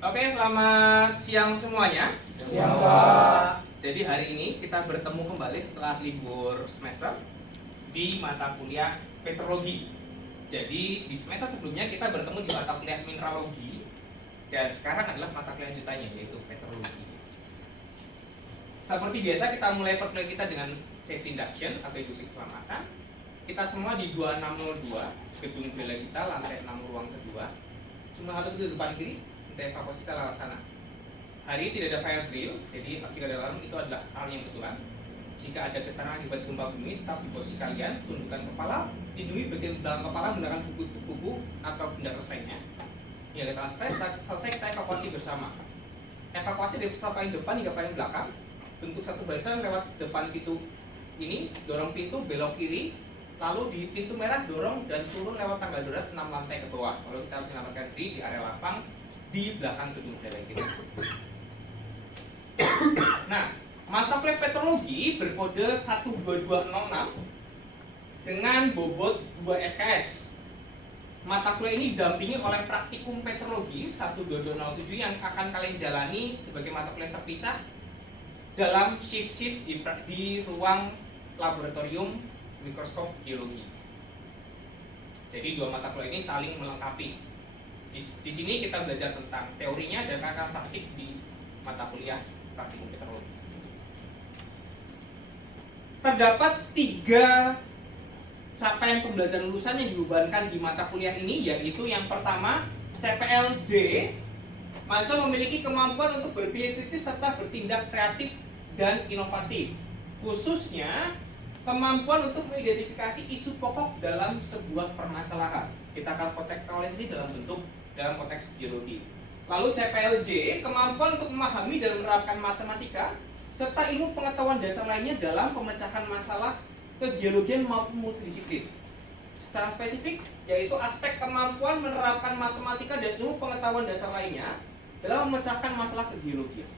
Oke, selamat siang semuanya. Siang, Pak. Jadi hari ini kita bertemu kembali setelah libur semester di mata kuliah petrologi. Jadi di semester sebelumnya kita bertemu di mata kuliah mineralogi, dan sekarang adalah mata kuliah lanjutannya yaitu petrologi. Seperti biasa kita mulai perkuliahan kita dengan safety induction atau induksi keselamatan. Kita semua di 2602 gedung bela kita, lantai 6 ruang kedua. Cuma satu di depan kiri, kita evakuasi ke lewat sana. Hari ini tidak ada fire drill, jadi jika ada alarm itu adalah hal yang kebetulan. Jika ada getaran akibat gempa bumi, tetap di posisi kalian, tundukkan kepala, lindungi bagian belakang kepala menggunakan kuku atau benda keras lainnya. Ya, kita selesai kita evakuasi bersama. Evakuasi dari pusat paling depan hingga paling belakang, bentuk satu barisan lewat depan pintu ini, dorong pintu, belok kiri, lalu di pintu merah dorong dan turun lewat tangga darurat 6 lantai ke bawah. Lalu kita menyelamatkan diri di area lapang di belakang gedung bela kita. Nah, mata kuliah petrologi berkode 12206 dengan bobot 2 SKS. Mata kuliah ini didampingi oleh praktikum petrologi 12207 yang akan kalian jalani sebagai mata kuliah terpisah dalam shift-shift di ruang laboratorium mikroskop geologi. Jadi dua mata kuliah ini saling melengkapi. Di sini kita belajar tentang teorinya dan akan praktik di mata kuliah praktikum petrologi. Terdapat 3 capaian pembelajaran lulusan yang dibebankan di mata kuliah ini, yaitu yang pertama CPLD. Mahasiswa memiliki kemampuan untuk berpikir kritis serta bertindak kreatif dan inovatif, khususnya kemampuan untuk mengidentifikasi isu pokok dalam sebuah permasalahan. Kita akan kontekstualisasi dalam konteks geologi. Lalu CPLJ, kemampuan untuk memahami dan menerapkan matematika serta ilmu pengetahuan dasar lainnya dalam pemecahan masalah kegeologian maupun multidisiplin. Secara spesifik, yaitu aspek kemampuan menerapkan matematika dan ilmu pengetahuan dasar lainnya dalam memecahkan masalah kegeologian.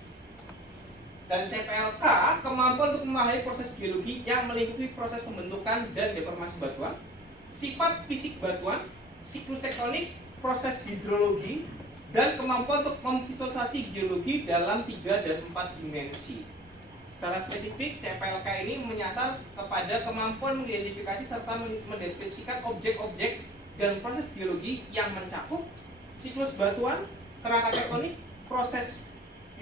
Dan CPLK, kemampuan untuk memahami proses geologi yang melingkupi proses pembentukan dan deformasi batuan, sifat fisik batuan, siklus tektonik, proses hidrologi, dan kemampuan untuk memvisualisasi geologi dalam 3 dan 4 dimensi. Secara spesifik, CPLK ini menyasar kepada kemampuan mengidentifikasi serta mendeskripsikan objek-objek dan proses geologi yang mencakup siklus batuan, kerangka tektonik, proses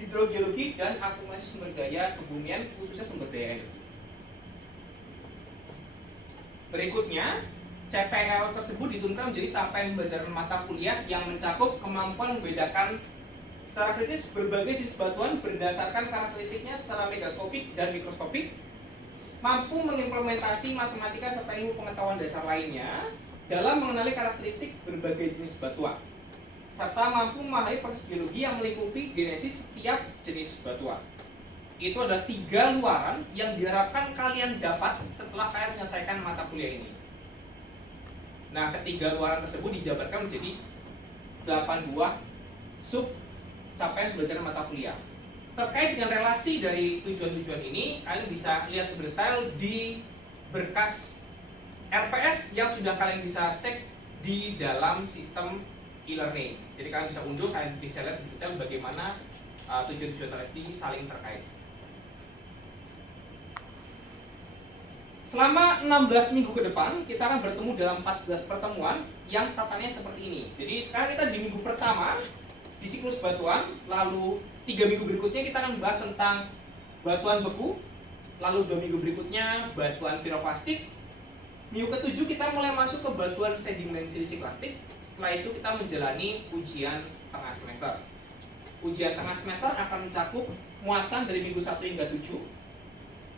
hidrogeologi, dan akumulasi sumber daya kebumian, khususnya sumber daya energi. Berikutnya, CPL tersebut diturunkan menjadi capaian pembelajaran mata kuliah yang mencakup kemampuan membedakan secara kritis berbagai jenis batuan berdasarkan karakteristiknya secara megaskopik dan mikroskopik, mampu mengimplementasi matematika serta ilmu pengetahuan dasar lainnya dalam mengenali karakteristik berbagai jenis batuan, serta mampu memahami proses geologi yang melingkupi genesis setiap jenis batuan. Itu adalah 3 luaran yang diharapkan kalian dapat setelah kalian menyelesaikan mata kuliah ini. Nah, ketiga luaran tersebut dijabarkan menjadi 8 buah sub capaian pembelajaran mata kuliah. Terkait dengan relasi dari tujuan-tujuan ini, kalian bisa lihat berdetail di berkas RPS yang sudah kalian bisa cek di dalam sistem e-learning. Jadi kalian bisa unduh, kalian bisa lihat detail bagaimana tujuan-tujuan tadi saling terkait. Selama 16 minggu ke depan, kita akan bertemu dalam 14 pertemuan yang tatannya seperti ini. Jadi sekarang kita di minggu pertama di siklus batuan, lalu 3 minggu berikutnya kita akan membahas tentang batuan beku, lalu 2 minggu berikutnya batuan piroplastik. Minggu ke-7 kita mulai masuk ke batuan sedimen silisi plastik. Setelah itu kita menjalani ujian tengah semester. Ujian tengah semester akan mencakup muatan dari minggu 1 hingga 7.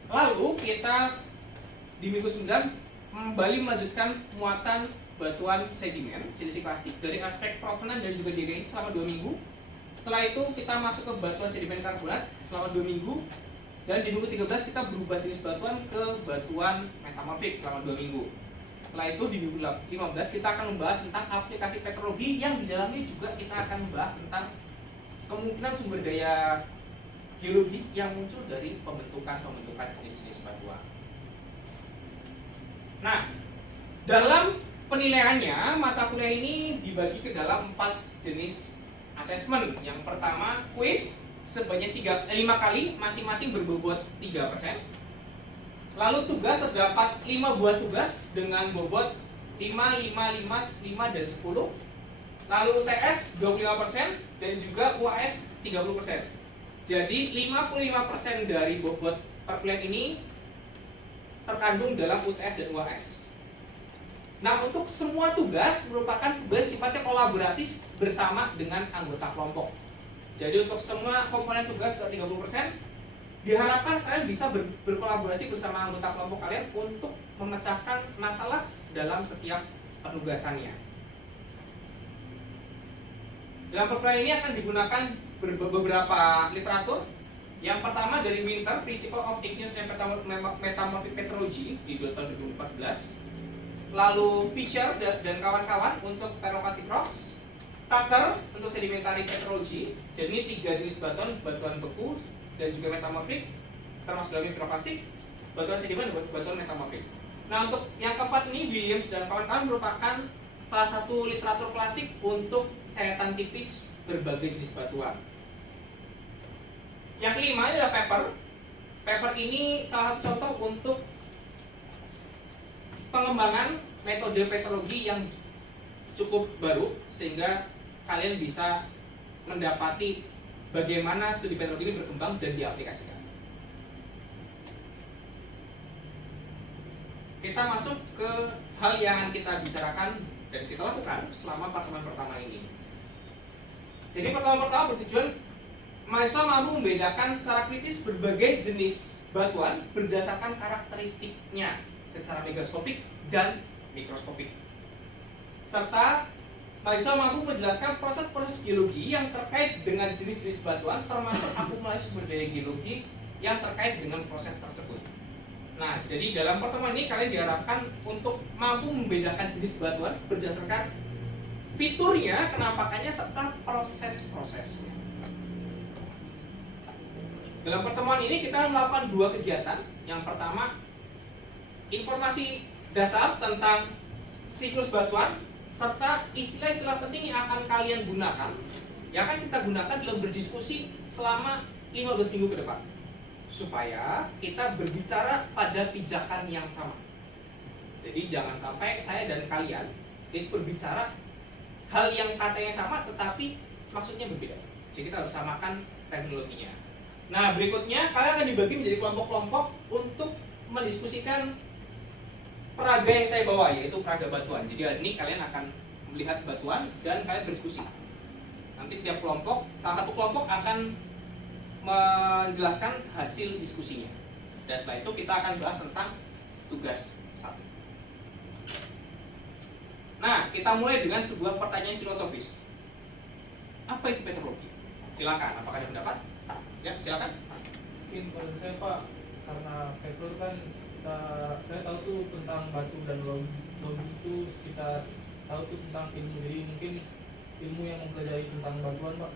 Lalu kita di minggu 9 kembali melanjutkan muatan batuan sedimen silisi plastik dari aspek provenan dan juga diagnosis selama 2 minggu. Setelah itu kita masuk ke batuan sedimen karbonat selama 2 minggu. Dan di minggu 13 kita berubah jenis batuan ke batuan metamorfik selama 2 minggu. Setelah itu di minggu 15 kita akan membahas tentang aplikasi petrologi, yang di dalamnya juga kita akan membahas tentang kemungkinan sumber daya geologi yang muncul dari pembentukan jenis-jenis batuan. Nah, dalam penilaiannya mata kuliah ini dibagi ke dalam 4 jenis assessment. Yang pertama quiz sebanyak 5 kali, masing-masing berbobot 3%. Lalu tugas terdapat 5 buah tugas dengan bobot 5, 5, 5, 5, dan 10. Lalu UTS 25% dan juga UAS 30%. Jadi 55% dari bobot perkuliahan ini terkandung dalam UTS dan UAS. Nah, untuk semua tugas merupakan tugas sifatnya kolaboratif bersama dengan anggota kelompok. Jadi untuk semua komponen tugas 30%, diharapkan kalian bisa berkolaborasi bersama anggota kelompok kalian untuk memecahkan masalah dalam setiap penugasannya. Dalam perkuliahan ini akan digunakan beberapa literatur. Yang pertama dari Winter, Principle of Igneous and Metamorphic Petrology di tahun 2014. Lalu Fisher dan kawan-kawan untuk Pyroclastic Rocks. Tucker untuk Sedimentary Petrology. Jadi ini 3 jenis batuan beku dan juga metamorfik, termasuk dalamnya piroklastik, batuan sedimen dan batuan metamorfik. Nah, untuk yang keempat ini Williams dan kawan-kawan merupakan salah satu literatur klasik untuk sayatan tipis berbagai jenis batuan. Yang kelima adalah Pepper. Pepper ini salah satu contoh untuk pengembangan metode petrologi yang cukup baru sehingga kalian bisa mendapati bagaimana studi petrologi ini berkembang dan diaplikasikan. Kita masuk ke hal yang kita bicarakan dan kita lakukan selama pertemuan pertama ini. Jadi pertemuan pertama bertujuan mahasiswa mampu membedakan secara kritis berbagai jenis batuan berdasarkan karakteristiknya secara megaskopik dan mikroskopik. Serta mahasiswa mampu menjelaskan proses-proses geologi yang terkait dengan jenis-jenis batuan termasuk akumulasi sumber daya geologi yang terkait dengan proses tersebut. Nah, jadi dalam pertemuan ini kalian diharapkan untuk mampu membedakan jenis batuan berdasarkan fiturnya, kenampakannya, serta proses-prosesnya. Dalam pertemuan ini kita melakukan 2 kegiatan. Yang pertama, informasi dasar tentang siklus batuan serta istilah-istilah penting yang akan kalian gunakan, yang akan kita gunakan dalam berdiskusi selama 15 minggu ke depan, supaya kita berbicara pada pijakan yang sama. Jadi jangan sampai saya dan kalian itu berbicara hal yang katanya sama tetapi maksudnya berbeda. Jadi kita harus samakan terminologinya. Nah, berikutnya kalian akan dibagi menjadi kelompok-kelompok untuk mendiskusikan peraga yang saya bawa, yaitu peraga batuan. Jadi hari ini kalian akan melihat batuan dan kalian berdiskusi. Nanti setiap kelompok, salah satu kelompok akan menjelaskan hasil diskusinya. Dan setelah itu kita akan bahas tentang tugas 1. Nah, kita mulai dengan sebuah pertanyaan filosofis. Apa itu petrologi? Silakan, apakah ada pendapat? Ya, silakan. Mungkin kalau saya Pak, karena petrol kan saya tahu tuh tentang batu dan logi itu kita tahu tuh tentang ilmu, jadi mungkin ilmu yang mempelajari tentang batuan Pak.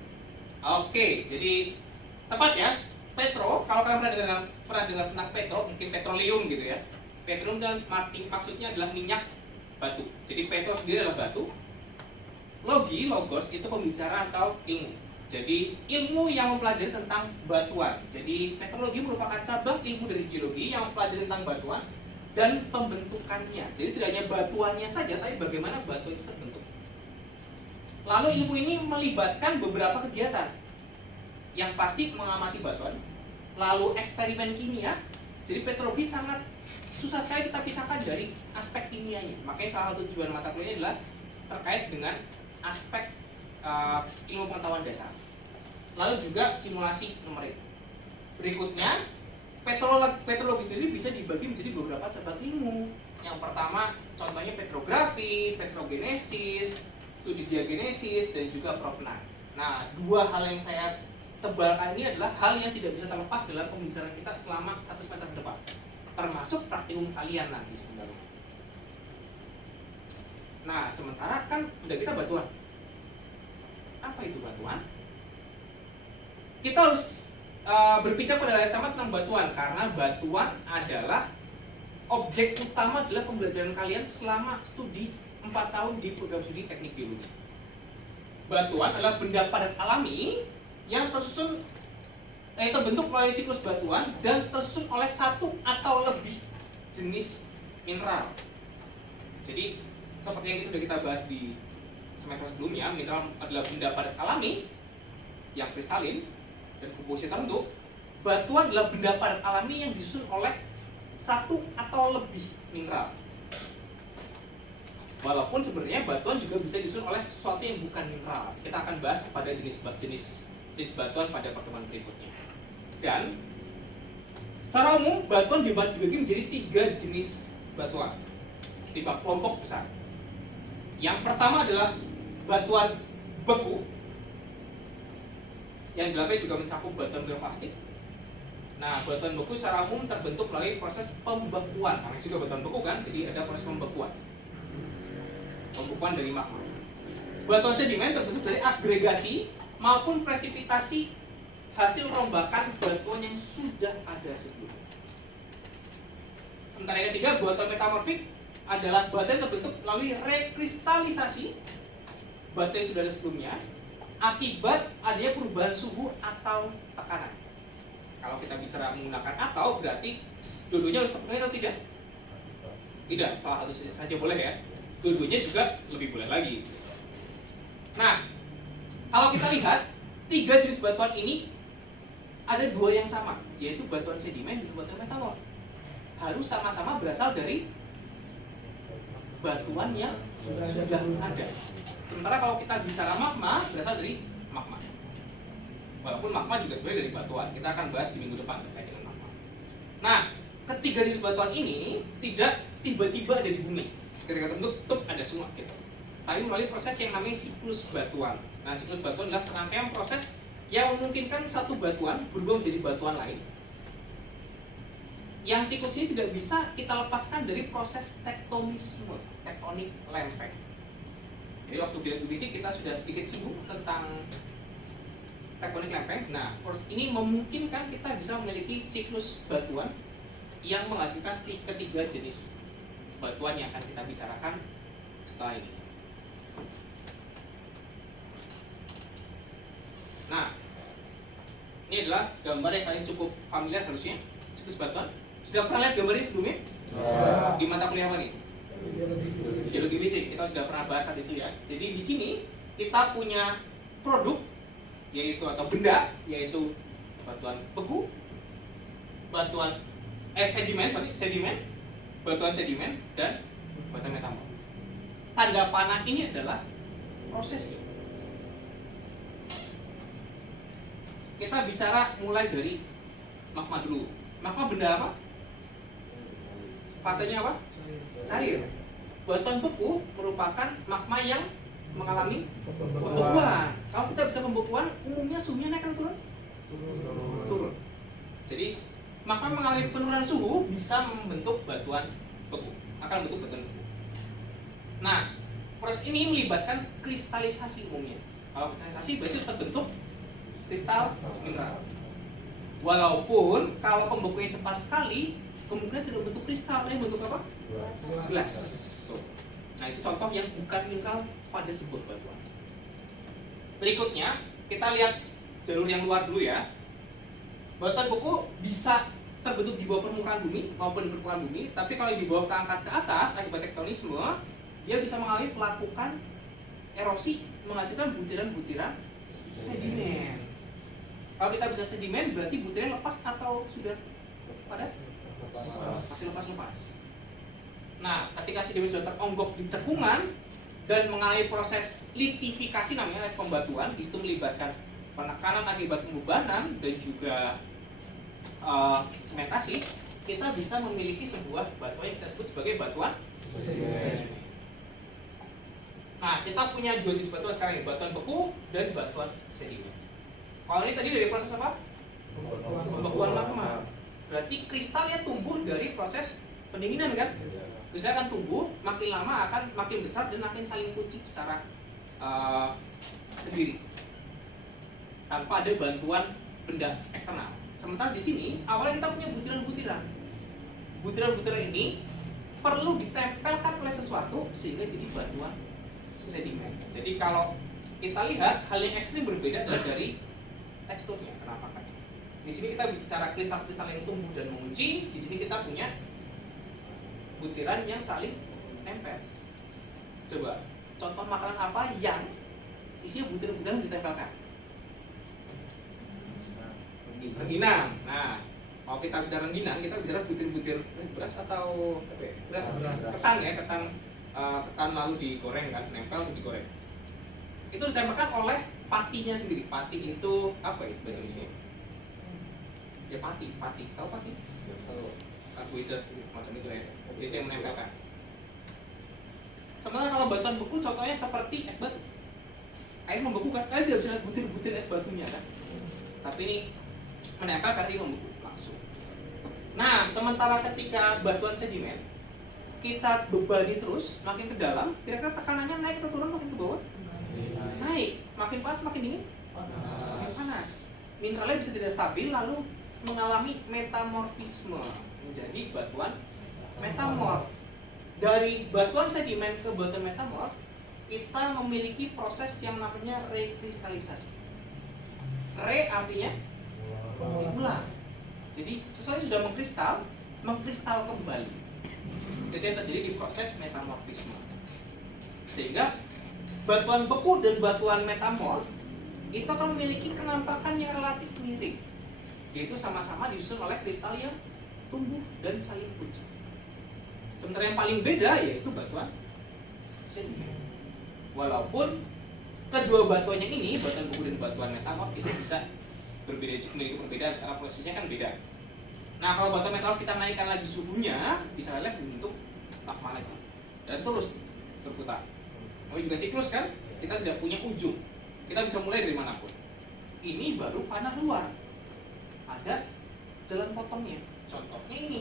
Oke, jadi tepat ya. Petro, kalau kalian pernah dengar tentang petro, mungkin petroleum gitu ya. Petroleum dan maksudnya adalah minyak batu. Jadi petro sendiri adalah batu. Logos itu pembicaraan atau ilmu. Jadi ilmu yang mempelajari tentang batuan. Jadi petrologi merupakan cabang ilmu dari geologi yang mempelajari tentang batuan dan pembentukannya. Jadi tidak hanya batuannya saja, tapi bagaimana batu itu terbentuk. Lalu ilmu ini melibatkan beberapa kegiatan. Yang pasti mengamati batuan, lalu eksperimen kimia. Jadi petrologi sangat susah sekali kita pisahkan dari aspek kimianya. Makanya salah satu tujuan mata kuliah adalah terkait dengan aspek ilmu pengetahuan dasar. Lalu juga simulasi numerik. Berikutnya, petrologi sendiri bisa dibagi menjadi beberapa cabang ilmu. Yang pertama, contohnya petrografi, petrogenesis, studi diagenesis, dan juga provenance. Nah, 2 hal yang saya tebalkan ini adalah hal yang tidak bisa terlepas dalam pembicaraan kita selama 1 semester ke depan, termasuk praktikum kalian nanti sebenarnya. Nah, sementara kan udah kita batuan. Apa itu batuan? Kita harus berbicara pada hal yang sama tentang batuan, karena batuan adalah objek utama adalah pembelajaran kalian selama studi 4 tahun di program studi teknik geologi. batuan adalah benda padat alami yang terbentuk melalui siklus batuan dan tersusun oleh satu atau lebih jenis mineral. Jadi seperti yang itu sudah kita bahas di semester sebelumnya, mineral adalah benda padat alami yang kristalin dan komposisi terbentuk. Batuan adalah benda padat alami yang disusun oleh satu atau lebih mineral. Walaupun sebenarnya batuan juga bisa disusun oleh sesuatu yang bukan mineral. Kita akan bahas pada jenis batuan pada pertemuan berikutnya. Dan secara umum batuan dibagi menjadi 3 jenis batuan, 3 kelompok besar. Yang pertama adalah batuan beku, yang di dalamnya juga mencakup batuan bioplastik. Nah, batuan beku secara umum terbentuk melalui proses pembekuan. Namanya juga batuan beku kan, jadi ada proses pembekuan dari magma. Batuan sedimen terbentuk dari agregasi maupun presipitasi hasil rombakan batuan yang sudah ada sebelumnya. Sementara yang ketiga, batuan metamorfik adalah batuan yang terbentuk melalui rekristalisasi batu yang sudah ada sebelumnya akibat adanya perubahan suhu atau tekanan. Kalau kita bicara menggunakan atau, berarti dua-duanya harus terpenuhi atau tidak? Tidak, salah satu saja boleh ya. Dua-duanya juga lebih boleh lagi. Nah, kalau kita lihat 3 jenis batuan ini ada 2 yang sama, yaitu batuan sedimen dan batuan metamorf. Harus sama-sama berasal dari batuan yang sudah ada. Sementara kalau kita bicara magma, berasal dari magma. Walaupun magma juga sebenarnya dari batuan. Kita akan bahas di minggu depan terkait dengan magma. Nah, ketiga jenis batuan ini tidak tiba-tiba ada di bumi. Ketika terbentuk ada semua gitu. Tapi melalui proses yang namanya siklus batuan. Nah, siklus batuan adalah serangkaian proses yang memungkinkan satu batuan berubah menjadi batuan lain. Yang siklus ini tidak bisa kita lepaskan dari proses tektonisme, tektonik lempeng. Jadi waktu di fisik kita sudah sedikit singgung tentang tektonik lempeng. Nah, proses ini memungkinkan kita bisa memiliki siklus batuan yang menghasilkan 3 jenis batuan yang akan kita bicarakan setelah ini. Nah, ini adalah gambar yang kalian cukup familiar harusnya, siklus batuan. Sudah pernah lihat gambar ini sebelumnya? Di mata kuliah apa nih? Geologi fisik. Kita sudah pernah bahas saat itu ya. Jadi di sini kita punya produk, yaitu atau benda, yaitu batuan beku, sedimen, batuan sedimen dan batuan metamorf. Tanda panah ini adalah prosesnya. Kita bicara mulai dari magma dulu. Magma benda apa? Fasenya apa? Cair. Batuan beku merupakan magma yang mengalami pembekuan. Kalau kita bisa pembekuan, umumnya suhunya naik atau turun? Turun. Jadi magma mengalami penurunan suhu bisa membentuk batuan beku, akan membentuk batuan beku. Nah, proses ini melibatkan kristalisasi umumnya. Kalau kristalisasi berarti terbentuk kristal mineral. Walaupun kalau pembekuannya cepat sekali, kemungkinan tidak bentuk kristal, tapi bentuk apa? Gelas. Nah, itu contoh yang bukan mineral pada sebuah batuan. Berikutnya, kita lihat jalur yang luar dulu ya. Batuan beku bisa terbentuk di bawah permukaan bumi maupun di permukaan bumi, tapi kalau di bawah keangkat ke atas akibat tektonisme, dia bisa mengalami pelapukan erosi menghasilkan butiran-butiran sedimen. Kalau kita bisa sedimen, berarti butiran lepas atau sudah padat? Masih lepas-lepas. Nah, ketika sedimen sudah teronggok di cekungan dan mengalami proses litifikasi namanya proses pembatuan, itu melibatkan penekanan akibat pembebanan dan juga sementasi, kita bisa memiliki sebuah batuan yang kita sebut sebagai batuan sedimen. Nah, kita punya 2 jenis batuan sekarang, batuan beku dan batuan sedimen. Kalau ini tadi dari proses apa? Pembekuan magma. Berarti kristalnya tumbuh dari proses pendinginan kan? Kristalnya akan tumbuh, makin lama akan makin besar dan makin saling kunci secara sendiri, tanpa ada bantuan benda eksternal. Sementara di sini awalnya kita punya butiran-butiran. Butiran-butiran ini perlu ditempelkan oleh sesuatu sehingga jadi batuan sedimen. Jadi kalau kita lihat hal yang ekstrim berbeda adalah dari teksturnya, kenampakannya. Di sini kita bicara kristal-kristal yang tumbuh dan mengunci, di sini kita punya butiran yang saling nempel. Coba, contoh makanan apa yang isinya butiran-butiran ditempelkan? Rengginang. Nah, kalau kita bicara rengginang, kita bicara butir-butir beras atau apa ya? Beras. Ketan ya, ketan lalu digoreng kan, nempel untuk digoreng. Itu ditempelkan oleh patinya sendiri. Pati itu apa ya bahasa Indonesia? Ya pati. Tahu pati? Tahu. Karbohidrat macam itu ya. Itu yang menempelkan. Sementara kalau batuan beku contohnya seperti es batu. Air membeku kan, kalian tidak bisa lihat butir-butir es batunya kan. Tapi ini menempel karena dia membeku langsung. Nah, sementara ketika batuan sedimen kita bebani terus, makin ke dalam, kira-kira tekanannya naik atau turun makin ke bawah? Naik. Makin panas, makin dingin? Makin panas. Mineralnya bisa tidak stabil, lalu mengalami metamorfisme menjadi batuan metamorf. Dari batuan sedimen ke batuan metamorf, kita memiliki proses yang namanya rekristalisasi. Re artinya ulang. Jadi sesuatu sudah mengkristal kembali. Jadi yang terjadi di proses metamorfisme. Sehingga batuan beku dan batuan metamorf itu akan memiliki kenampakan yang relatif mirip, yaitu sama-sama disusun oleh kristal yang tumbuh dan saling kunci. Sementara yang paling beda yaitu batuan sedimen. Walaupun kedua batuannya ini, batuan beku dan batuan metamorf itu bisa berbeda, memiliki perbedaan karena prosesnya kan beda. Nah, kalau batuan metamorf kita naikkan lagi suhunya, bisa lihat bentuk magma lagi dan terus berputar. Ini juga siklus kan? Kita tidak punya ujung. Kita bisa mulai dari manapun. Ini baru panah luar. Ada jalan potongnya. Contohnya ini.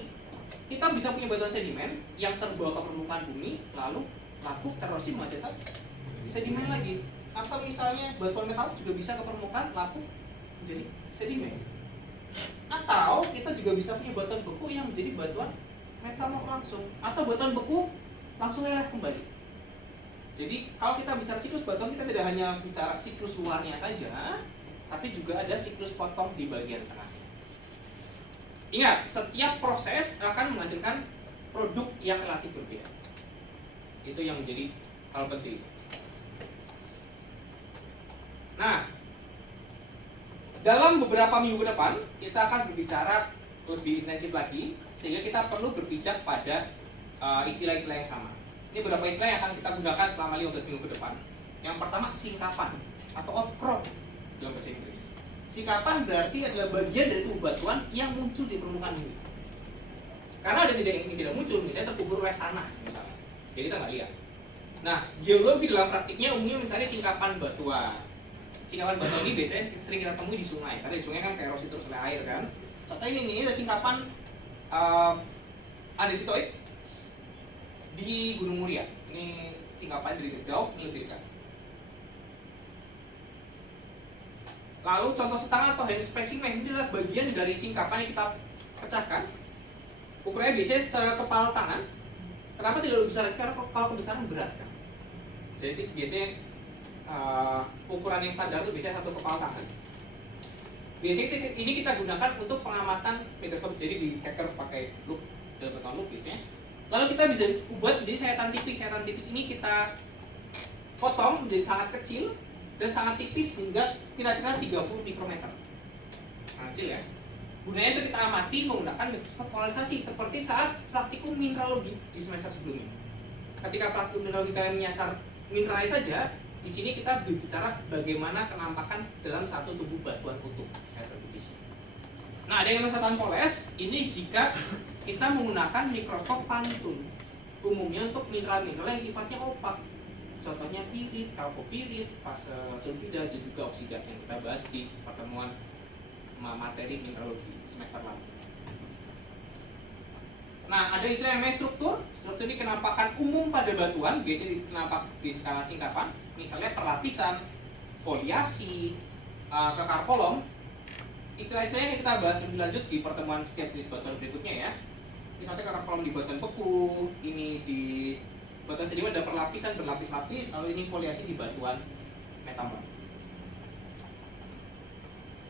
Kita bisa punya batuan sedimen yang terbawa ke permukaan bumi, lalu lapuk erosi menghasilkan sedimen lagi. Atau misalnya batuan metamorf juga bisa ke permukaan, lapuk menjadi sedimen. Atau kita juga bisa punya batuan beku yang menjadi batuan metamorf langsung. Atau batuan beku langsung leleh kembali. Jadi kalau kita bicara siklus batuan, kita tidak hanya bicara siklus luarnya saja, tapi juga ada siklus potong di bagian tengah. Ingat, setiap proses akan menghasilkan produk yang relatif berbeda. Itu yang menjadi hal penting. Nah, dalam beberapa minggu ke depan, kita akan berbicara lebih intensif lagi, sehingga kita perlu berpijak pada istilah-istilah yang sama. Ini beberapa istilah yang akan kita gunakan selama 15 minggu ke depan. Yang pertama, singkapan atau outcrop dalam bahasa Inggris. Singkapan berarti adalah bagian dari tubuh batuan yang muncul di permukaan bumi. Karena ada yang tidak muncul, misalnya terkubur oleh tanah misalnya. Jadi kita nggak lihat. Nah, geologi dalam praktiknya umumnya misalnya singkapan batuan. Singkapan batuan ini biasanya sering kita temui di sungai, karena di sungai kan erosi terus oleh air kan. Contohnya ini ada singkapan andesitoid di Gunung Muria. Ini singkapan dari jauh, ini lebih dekat. Lalu contoh setengah atau hand specimen ini adalah bagian dari singkapan yang kita pecahkan. Ukurannya biasanya sekepala tangan. Kenapa tidak lebih besar? Karena kalau kebesaran berat kan. Jadi biasanya ukuran yang standar itu biasanya satu kepala tangan. Biasanya ini kita gunakan untuk pengamatan mikroskop. Jadi di hacker pakai loop, dalam loop biasanya. Lalu kita bisa buat jadi sayatan tipis. Sayatan tipis ini kita potong menjadi sangat kecil dan sangat tipis hingga kira-kira 30 mikrometer. Kecil ya. Gunanya itu kita amati menggunakan mikroskop polarisasi seperti saat praktikum mineralogi di semester sebelumnya. Ketika praktikum mineralogi kalian menyasar mineralnya saja, di sini kita berbicara bagaimana kenampakan dalam satu tubuh batuan utuh. Saya tertipis. Nah, ada yang namanya satuan poles. Ini jika kita menggunakan mikroskop Pantun, umumnya untuk mineral-mineral yang sifatnya opak. Contohnya pirit, kalkopirit, fase sulfida, dan juga oksida yang kita bahas di pertemuan materi mineralogi semester lalu. Nah, ada istilah yang namanya struktur. Struktur ini kenampakan umum pada batuan, biasanya nampak di skala singkapan, misalnya perlapisan, foliasi, kekar kolom. Istilah-istilahnya yang kita bahas lebih lanjut di pertemuan setiap jenis batuan berikutnya ya. Misalnya kekar kolom di batuan beku, ini di batuan sedimen ada perlapisan berlapis-lapis, lalu ini foliasi di batuan metamorf.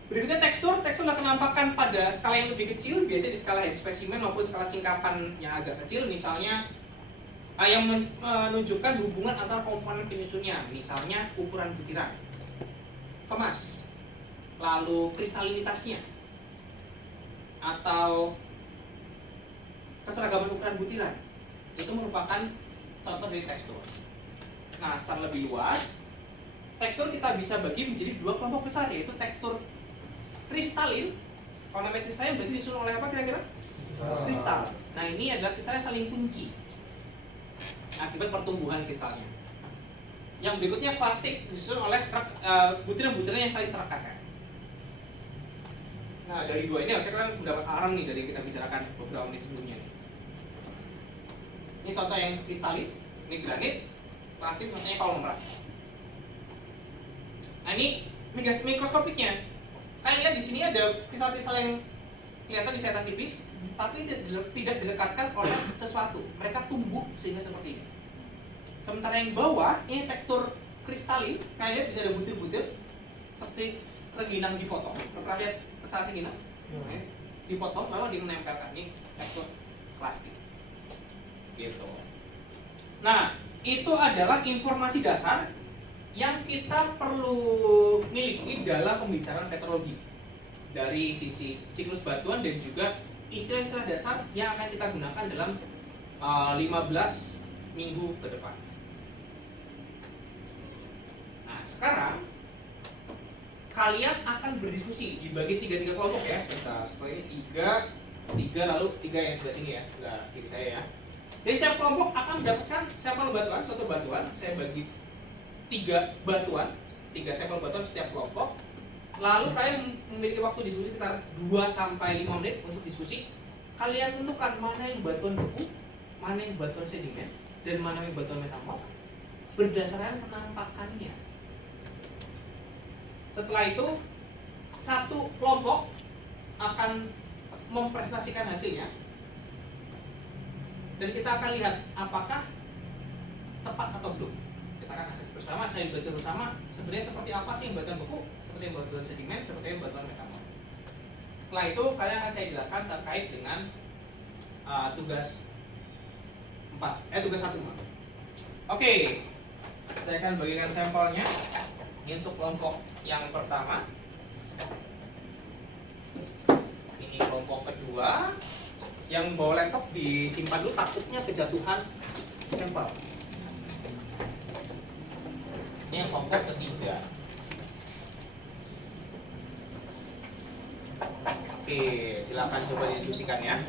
Berikutnya tekstur adalah penampakan pada skala yang lebih kecil, biasanya di skala head spesimen maupun skala singkapan yang agak kecil, misalnya yang menunjukkan hubungan antara komponen penyusunnya, misalnya ukuran butiran, kemas, lalu kristalinitasnya, atau keseragaman ukuran butiran. Itu merupakan contoh dari tekstur. Nah, secara lebih luas, tekstur kita bisa bagi menjadi dua kelompok besar, yaitu tekstur kristalin. Kalau namanya kristalin berarti disusun oleh apa kira-kira? Kristal. Nah, ini adalah kristalnya saling kunci akibat pertumbuhan kristalnya. Yang berikutnya plastik, disusun oleh butiran-butiran yang saling terekatkan. Nah, dari dua ini harusnya kalian mendapat alarm nih dari yang kita bicarakan beberapa menit sebelumnya nih. Ini contoh yang kristalin, ini granit, plastik contohnya konglomerat. Nah, ini mikroskopiknya. Kalian lihat di sini ada kristal-kristal yang kelihatan di sayatan tipis, tapi tidak dilekatkan oleh sesuatu. Mereka tumbuh sehingga seperti ini. Sementara yang bawah, ini tekstur kristalin. Kalian lihat bisa ada butir-butir seperti rengginang dipotong. Pernah lihat pecahan rengginang? Dipotong lalu dinempelkan. Ini tekstur plastik. Gitu. Nah, itu adalah informasi dasar yang kita perlu miliki dalam pembicaraan petrologi dari sisi siklus batuan dan juga istilah-istilah dasar yang akan kita gunakan dalam 15 minggu ke depan. Nah, sekarang kalian akan berdiskusi dibagi tiga kelompok ya. Seperti tiga lalu tiga yang sebelah sini ya, sebelah kiri saya ya. Jadi setiap kelompok akan mendapatkan sampel batuan, suatu batuan. Saya bagi 3 sampel batuan setiap kelompok. Lalu kalian memiliki waktu diskusi sekitar 2-5 menit untuk diskusi. Kalian tentukan mana yang batuan beku, mana yang batuan sedimen, dan mana yang batuan metamorf berdasarkan penampakannya. Setelah itu, satu kelompok akan mempresentasikan hasilnya, dan kita akan lihat apakah tepat atau belum. Kita akan akses bersama, cari belajar bersama sebenarnya seperti apa sih yang batuan beku, seperti yang batuan sedimen, seperti yang batuan metamorf. Setelah itu kalian akan saya jelaskan terkait dengan tugas 1. Oke, saya akan bagikan sampelnya. Ini untuk kelompok yang pertama. Ini kelompok kedua. Yang bawa laptop disimpan dulu, takutnya kejatuhan sampel. Ini yang kelompok ketiga. Oke, silakan coba didiskusikan ya.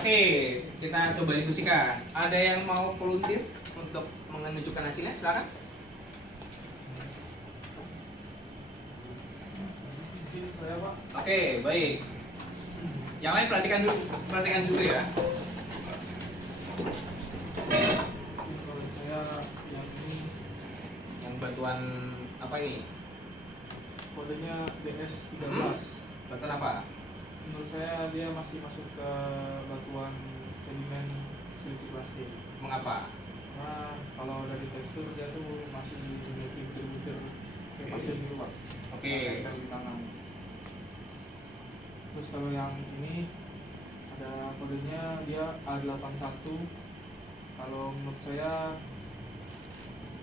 Oke, kita coba diskusikan. Ada yang mau volunteer untuk menunjukkan hasilnya? Silakan. Saya Pak. Oke, baik. Yang lain perhatikan dulu ya. Kalau saya yang ini Apa ini? Kodenya DS13. Batuan apa? Menurut saya dia masih masuk ke batuan sedimen silisi plastik. Mengapa? Nah, kalau dari tekstur dia tuh masih memiliki butir-butir kayak pasir gitu Pak. Oke. Kayak di tangan. Terus kalau yang ini ada kodenya dia A81. Kalau menurut saya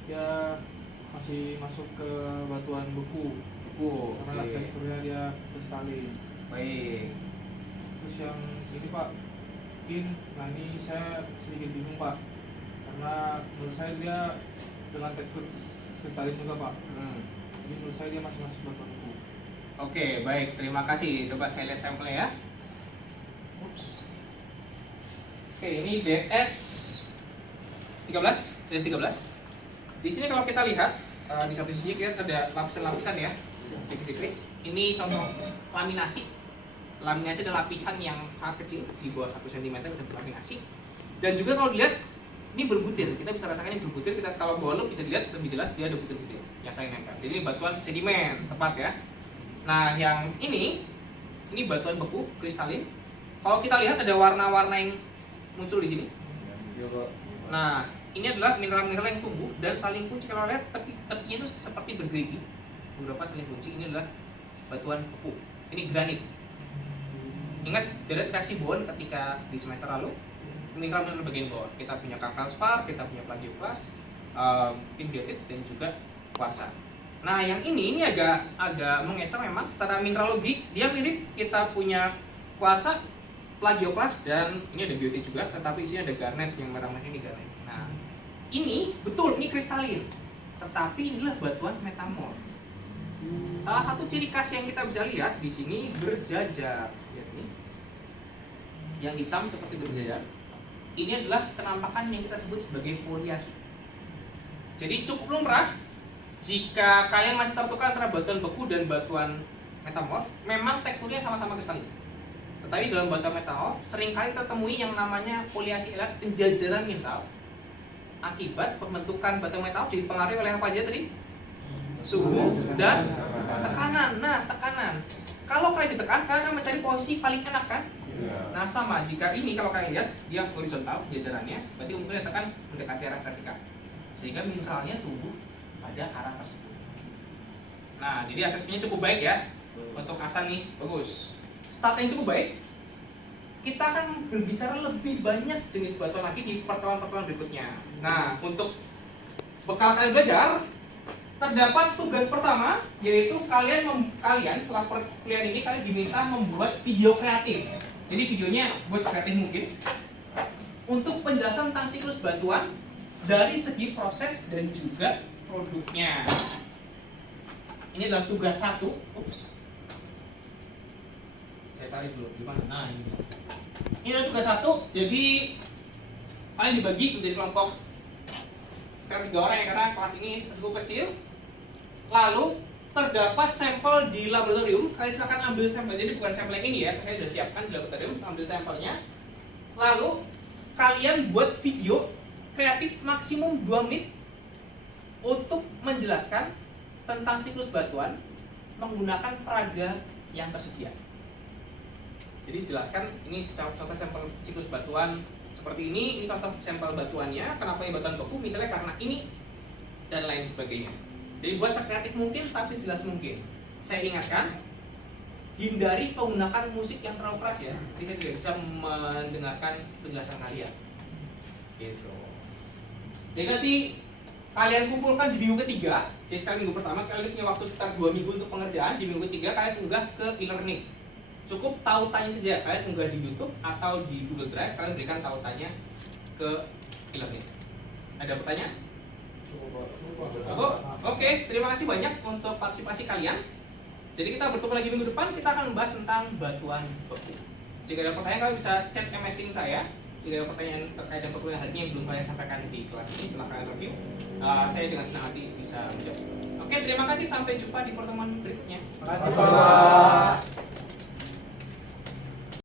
dia masih masuk ke batuan beku karena Oke. teksturnya dia kristalin. Baik. Terus yang ini Pak, mungkin nah ini saya sedikit bingung Pak, karena menurut saya dia dengan tekstur kristalin juga Pak. Jadi menurut saya dia masih masuk batuan beku. Oke, baik. Terima kasih. Coba saya lihat sampelnya ya. Ups. Oke, ini DS 13, DS 13. Di sini kalau kita lihat di satu sisi kita ada lapisan-lapisan ya, tipis-tipis. Ini contoh laminasi. Laminasi adalah lapisan yang sangat kecil, di bawah 1 cm bisa laminasi. Dan juga kalau dilihat ini berbutir, kita bisa rasakan ini berbutir. Kita kalau bawa lup bisa dilihat lebih jelas dia ada butir-butir yang saling nempel. Jadi ini batuan sedimen, tepat ya. Nah, yang ini batuan beku kristalin. Kalau kita lihat ada warna-warna yang muncul di sini. Nah, ini adalah mineral-mineral yang tumbuh dan saling kunci. Kalau lihat tepinya itu seperti bergerigi. Beberapa saling kunci. Ini adalah batuan beku. Ini granit. Ingat dari reaksi Bond ketika di semester lalu, mineral-mineral bagian bawah. Kita punya kalspar, kita punya plagioklas, mungkin biotit dan juga kuarsa. Nah, yang ini agak mengecoh memang secara mineralogi. Dia mirip, kita punya kuarsa, plagioklas, dan ini ada biotit juga, tetapi isinya ada garnet yang merah-merah ini garnet. Nah, ini betul, ini kristalin, tetapi inilah batuan metamorf. Salah satu ciri khas yang kita bisa lihat di sini berjajar. Lihat ini, yang hitam seperti berjajar. Ini adalah penampakan yang kita sebut sebagai foliasi. Jadi cukup lumrah jika kalian masih tertukar antara batuan beku dan batuan metamorf, memang teksturnya sama-sama kristalin. Tetapi dalam batuan metamorf seringkali kita temui yang namanya foliasi alias penjajaran mineral akibat pembentukan batuan metamorf dipengaruhi oleh apa aja tadi? Suhu dan tekanan. Nah, tekanan. Kalau kalian ditekan, kalian akan mencari posisi paling enak kan? Nah, sama jika ini kalau kalian lihat dia horizontal jajarannya, berarti untungnya tekan mendekati arah vertikal. Sehingga mineralnya tumbuh pada arah tersebut. Nah, jadi asesmennya cukup baik ya. Untuk Hasan nih, bagus. Start yang cukup baik. Kita akan berbicara lebih banyak jenis batuan lagi di pertemuan-pertemuan berikutnya. Nah, untuk bekal kalian belajar, terdapat tugas pertama, yaitu kalian setelah perkuliahan ini kalian diminta membuat video kreatif. Jadi videonya buat kreatif mungkin untuk penjelasan tentang siklus batuan dari segi proses dan juga produknya. Ini adalah tugas 1. Ups. Saya cari dulu di mana. Nah, ini. Ini adalah tugas 1. Jadi kalian dibagi menjadi kelompok 3 orang ya, karena kelas ini cukup kecil. Lalu terdapat sampel di laboratorium. Kalian silakan ambil sampel. Jadi bukan sampel yang ini ya, saya sudah siapkan di laboratorium. Ambil sampelnya. Lalu kalian buat video kreatif maksimum 2 menit untuk menjelaskan tentang siklus batuan menggunakan peraga yang tersedia. Jadi jelaskan ini contoh sampel siklus batuan seperti ini contoh sampel batuannya, kenapa ini batuan beku, misalnya karena ini dan lain sebagainya. Jadi buat sekreatif mungkin tapi jelas mungkin. Saya ingatkan, hindari penggunaan musik yang terlalu keras ya. Jadi saya tidak bisa mendengarkan penjelasan kalian. Gitu. Jadi nanti kalian kumpulkan di minggu ketiga. Jadi sekali minggu pertama kalian punya waktu sekitar 2 minggu untuk pengerjaan. Di minggu ketiga kalian unggah ke e-learning. Cukup tautannya saja, kalian unggah di YouTube atau di Google Drive, kalian berikan tautannya ke e-learning. Ada pertanyaan? Oke, terima kasih banyak untuk partisipasi kalian. Jadi kita bertemu lagi minggu depan, kita akan membahas tentang batuan beku. Jika ada pertanyaan kalian bisa chat MS Team saya. Jika ada pertanyaan terkait dengan perkuliahan hari ini yang belum kalian sampaikan di kelas ini, setelah kalian review, saya dengan senang hati bisa menjawab. Oke, terima kasih, sampai jumpa di pertemuan berikutnya. Terima kasih.